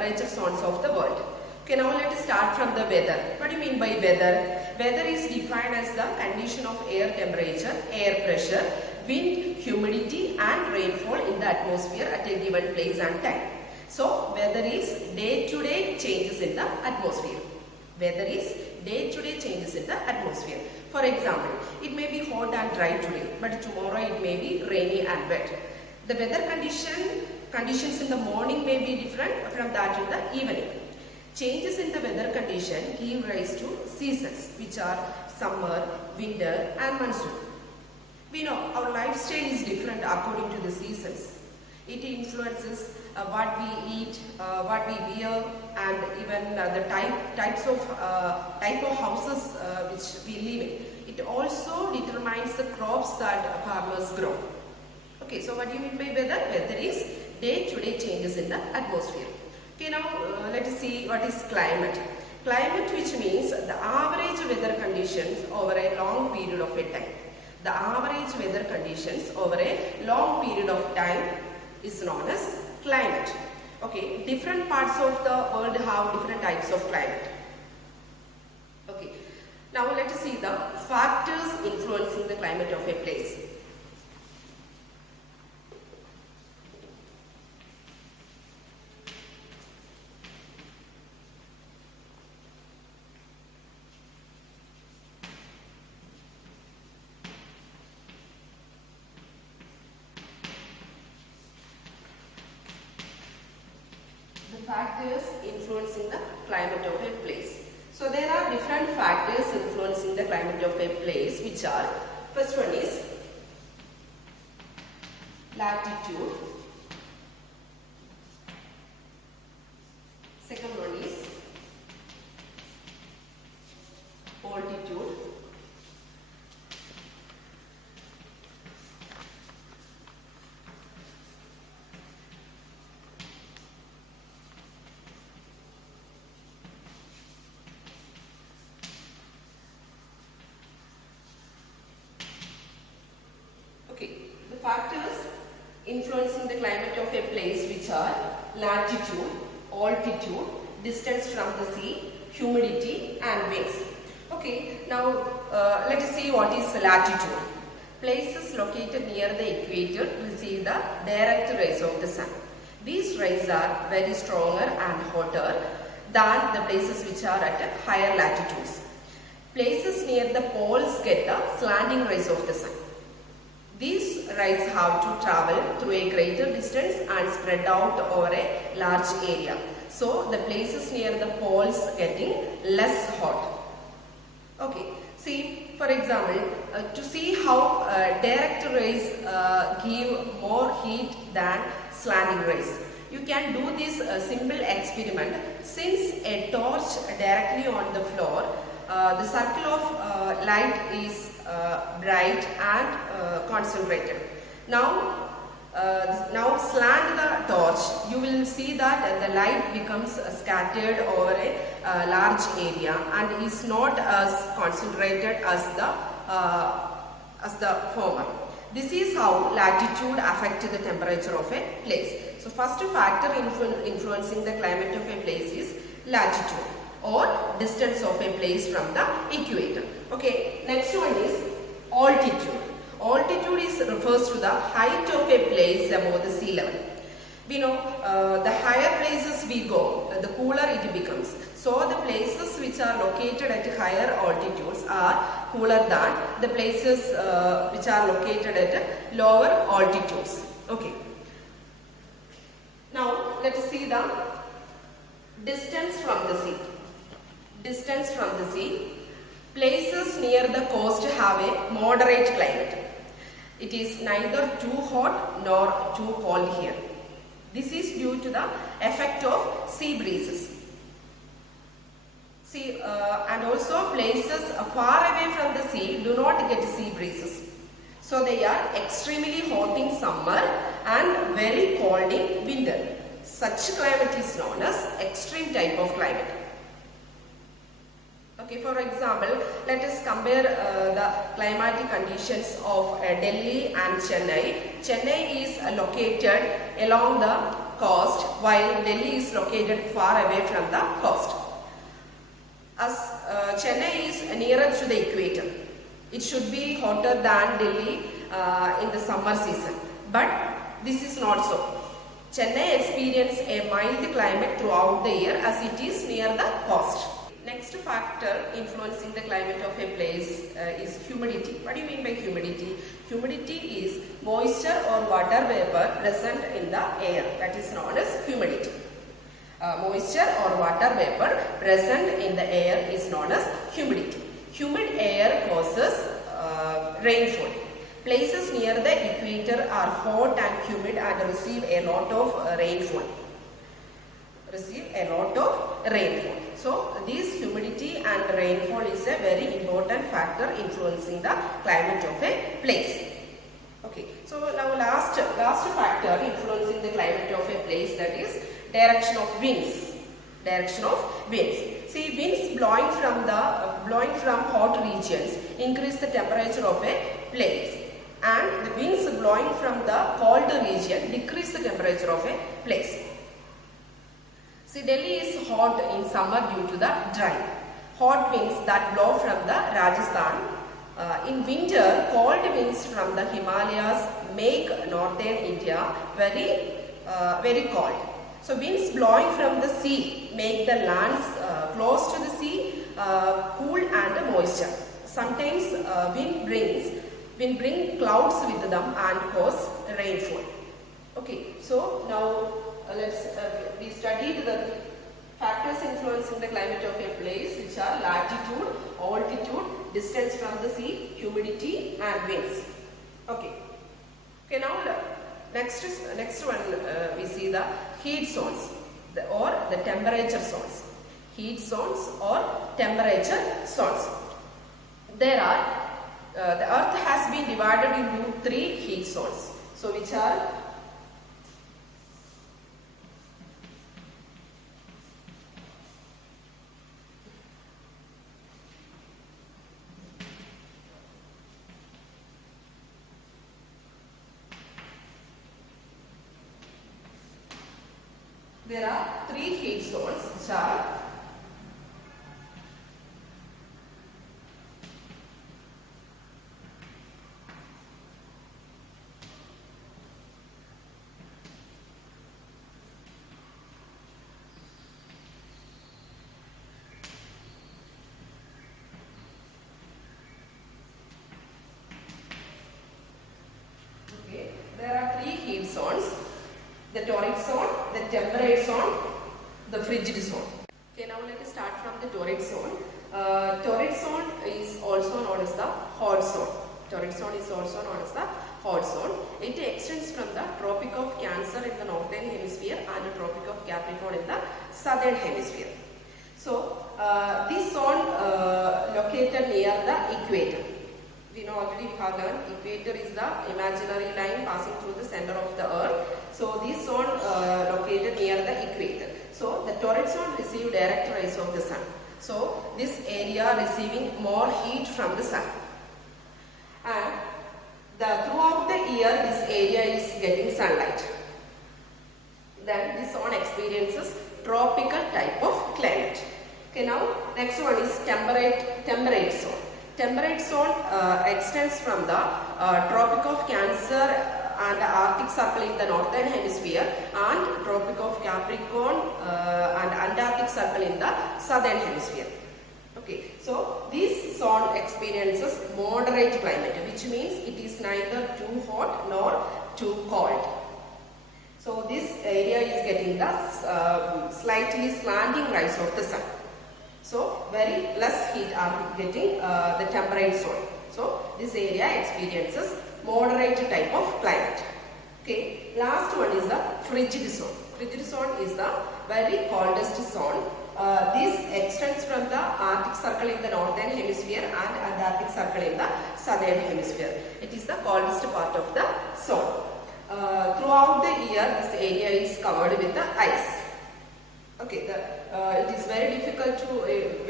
temperature zones of the world. Okay, now let us start from the weather. What do you mean by weather? Weather is defined as the condition of air temperature, air pressure, wind, humidity and rainfall in the atmosphere at a given place and time. So, weather is day-to-day changes in the atmosphere. Weather is day-to-day changes in the atmosphere. For example, it may be hot and dry today, but tomorrow it may be rainy and wet. The weather conditions in the morning may be different from that in the evening. Changes in the weather condition give rise to seasons, which are summer, winter and monsoon. We know our lifestyle is different according to the seasons. It influences what we eat, what we wear, and even the type of houses which we live in. It also determines the crops that farmers grow. Okay, so what do you mean by weather? Weather is day-to-day changes in the atmosphere. Okay, now let us see what is climate. Climate, which means the average weather conditions over a long period of a time. The average weather conditions over a long period of time is known as climate. Okay, different parts of the world have different types of climate. Okay, now let us see the factors influencing the climate of a place. Factors influencing the climate of a place. So there are different factors influencing the climate of a place, which are, first one is latitude, second one is altitude, factors influencing the climate of a place, which are latitude, altitude, distance from the sea, humidity and winds. Okay, now let us see what is latitude. Places located near the equator receive the direct rays of the sun. These rays are very stronger and hotter than the places which are at higher latitudes. Places near the poles get the slanting rays of the sun. These rays have to travel through a greater distance and spread out over a large area. So, the places near the poles getting less hot. Okay, see, for example, to see how direct rays give more heat than slanting rays. You can do this simple experiment. Since a torch directly on the floor, the circle of light is bright and concentrated. Now slant the torch, you will see that the light becomes scattered over a large area and is not as concentrated as the former. This is how latitude affects the temperature of a place. So first factor influencing the climate of a place is latitude, or distance of a place from the equator. Okay, next one is altitude. Altitude refers to the height of a place above the sea level. We know the higher places we go, the cooler it becomes. So the places which are located at higher altitudes are cooler than the places which are located at lower altitudes. Okay. Now let us see the distance from the sea. Distance from the sea. Places near the coast have a moderate climate. It is neither too hot nor too cold here. This is due to the effect of sea breezes. See, and also places far away from the sea do not get sea breezes. So they are extremely hot in summer and very cold in winter. Such climate is known as extreme type of climate. Okay, for example, let us compare the climatic conditions of Delhi and Chennai. Chennai is located along the coast, while Delhi is located far away from the coast. As Chennai is nearer to the equator, it should be hotter than Delhi in the summer season. But this is not so. Chennai experiences a mild climate throughout the year as it is near the coast. Next factor influencing the climate of a place is humidity. What do you mean by humidity? Humidity is moisture or water vapor present in the air. That is known as humidity. Moisture or water vapor present in the air is known as humidity. Humid air causes rainfall. Places near the equator are hot and humid and receive a lot of rainfall. So this humidity and rainfall is a very important factor influencing the climate of a place. Okay, so now last factor influencing the climate of a place, that is direction of winds. See, winds blowing from hot regions increase the temperature of a place, and the winds blowing from the cold region decrease the temperature of a place. See, Delhi is hot in summer due to the dry, hot winds that blow from the Rajasthan. In winter, cold winds from the Himalayas make northern India very cold. So winds blowing from the sea make the lands close to the sea cool and moisture. Sometimes wind bring clouds with them and cause rainfall. Okay, so now we studied the factors influencing the climate of a place, which are latitude, altitude, distance from the sea, humidity and winds. Okay, now next one we see the heat zones or the temperature zones. Heat zones or temperature zones. There are the earth has been divided into 3 heat zones. So which are there are 3 heat zones, which are heat zones: the torrid zone, the temperate zone, the frigid zone. Okay, now let us start from the torrid zone. Torrid zone is also known as the hot zone. Torrid zone is also known as the hot zone. It extends from the Tropic of Cancer in the northern hemisphere and the Tropic of Capricorn in the southern hemisphere. So, this zone located near the equator. We know already we have learned equator is the imaginary line passing through the center of the earth. So this zone located near the equator. So the torrid zone receive direct rays of the sun. So this area receiving more heat from the sun. And throughout the year this area is getting sunlight. Then this zone experiences tropical type of climate. Okay, now next one is temperate zone. Temperate zone extends from the Tropic of Cancer and the Arctic Circle in the northern hemisphere and Tropic of Capricorn and Antarctic Circle in the southern hemisphere. Okay, so this zone experiences moderate climate, which means it is neither too hot nor too cold. So this area is getting the slightly slanting rays of the sun. So very less heat are getting the temperate zone. So this area experiences moderate type of climate. Okay, last one is the frigid zone. Frigid zone is the very coldest zone. This extends from the Arctic Circle in the northern hemisphere and Antarctic Circle in the southern hemisphere. It is the coldest part of the zone. Throughout the year, this area is covered with the ice. Okay, it is very difficult to live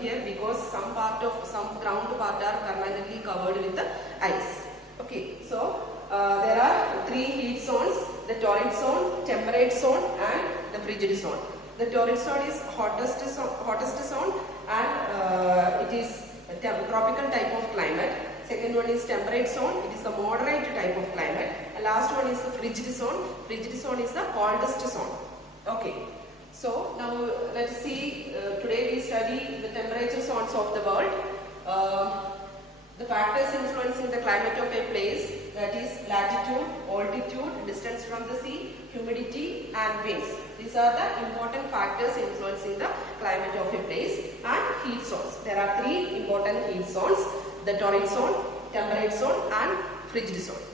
here because some ground part are permanently covered with the ice. Okay, so there are 3 heat zones. the torrid zone, temperate zone and the frigid zone. The torrid zone is hottest zone and it is a tropical type of climate. Second one is temperate zone, it is the moderate type of climate. And last one is the frigid zone. Frigid zone is the coldest zone. Okay. So now let's see, today we study the temperature zones of the world. The factors influencing the climate of a place, that is latitude, altitude, distance from the sea, humidity and winds. These are the important factors influencing the climate of a place. And heat zones. There are three important heat zones: the torrid zone, temperate zone and frigid zone.